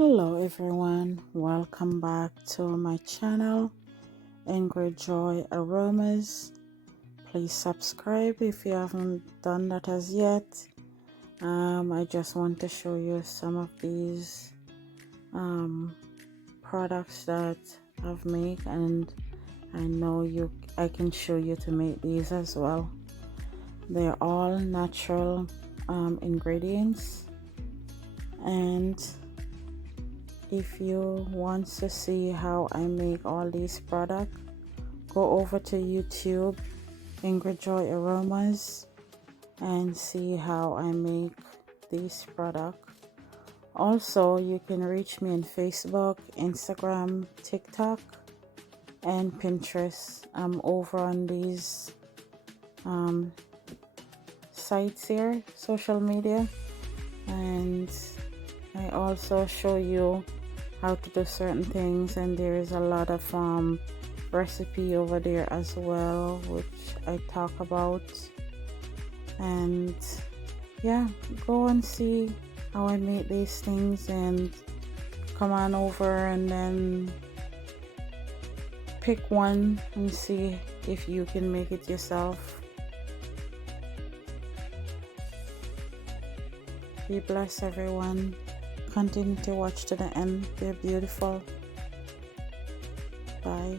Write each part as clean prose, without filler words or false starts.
Hello everyone, welcome back to my channel, Ingrid Joy Aromas. Please subscribe if you haven't done that as yet. I just want to show you some of these products that I've made, and I know I can show you to make these as well. They're all natural ingredients, and if you want to see how I make all these products, go over to YouTube, Ingrid Joy Aromas, and see how I make these products. Also, you can reach me on Facebook, Instagram, TikTok, and Pinterest. I'm over on these sites here, social media, and I also show you how to do certain things, and there is a lot of recipe over there as well, which I talk about. And yeah, go and see how I make these things, and come on over and then pick one and see if you can make it yourself. Be blessed, everyone. Continue to watch to the end. They're beautiful. Bye.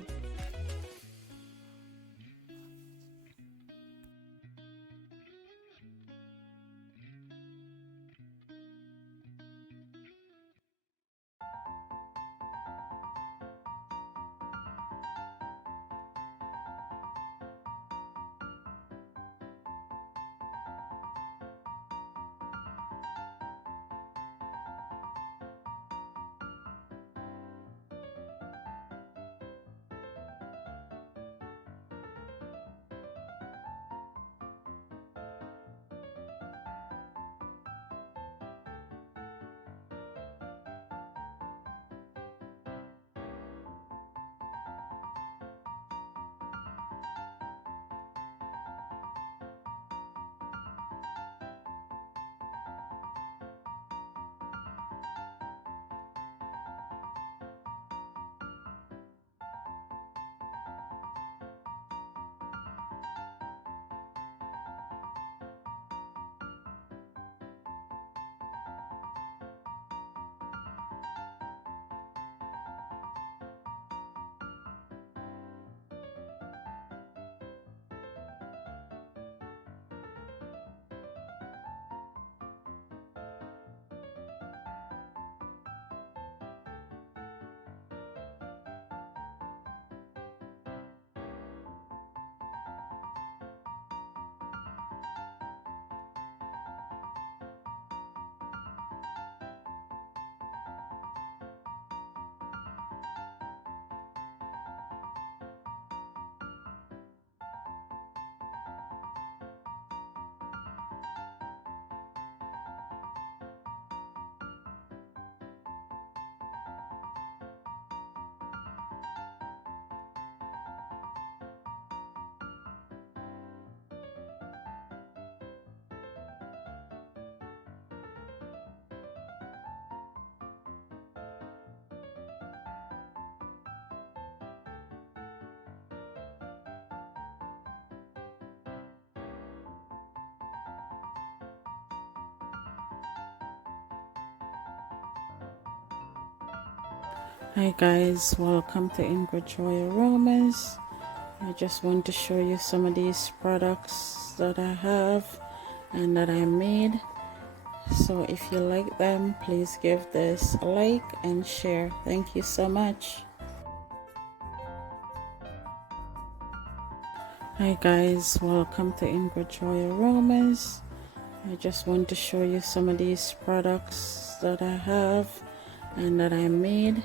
Hi guys, welcome to Ingrid Joy Aromas. I just want to show you some of these products that I have and that I made. So if you like them, please give this a like and share. Thank you so much. Hi guys, welcome to Ingrid Joy Aromas. I just want to show you some of these products that I have and that I made.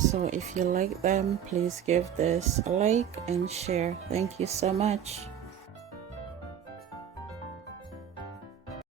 So if you like them, please give this a like and share. Thank you so much.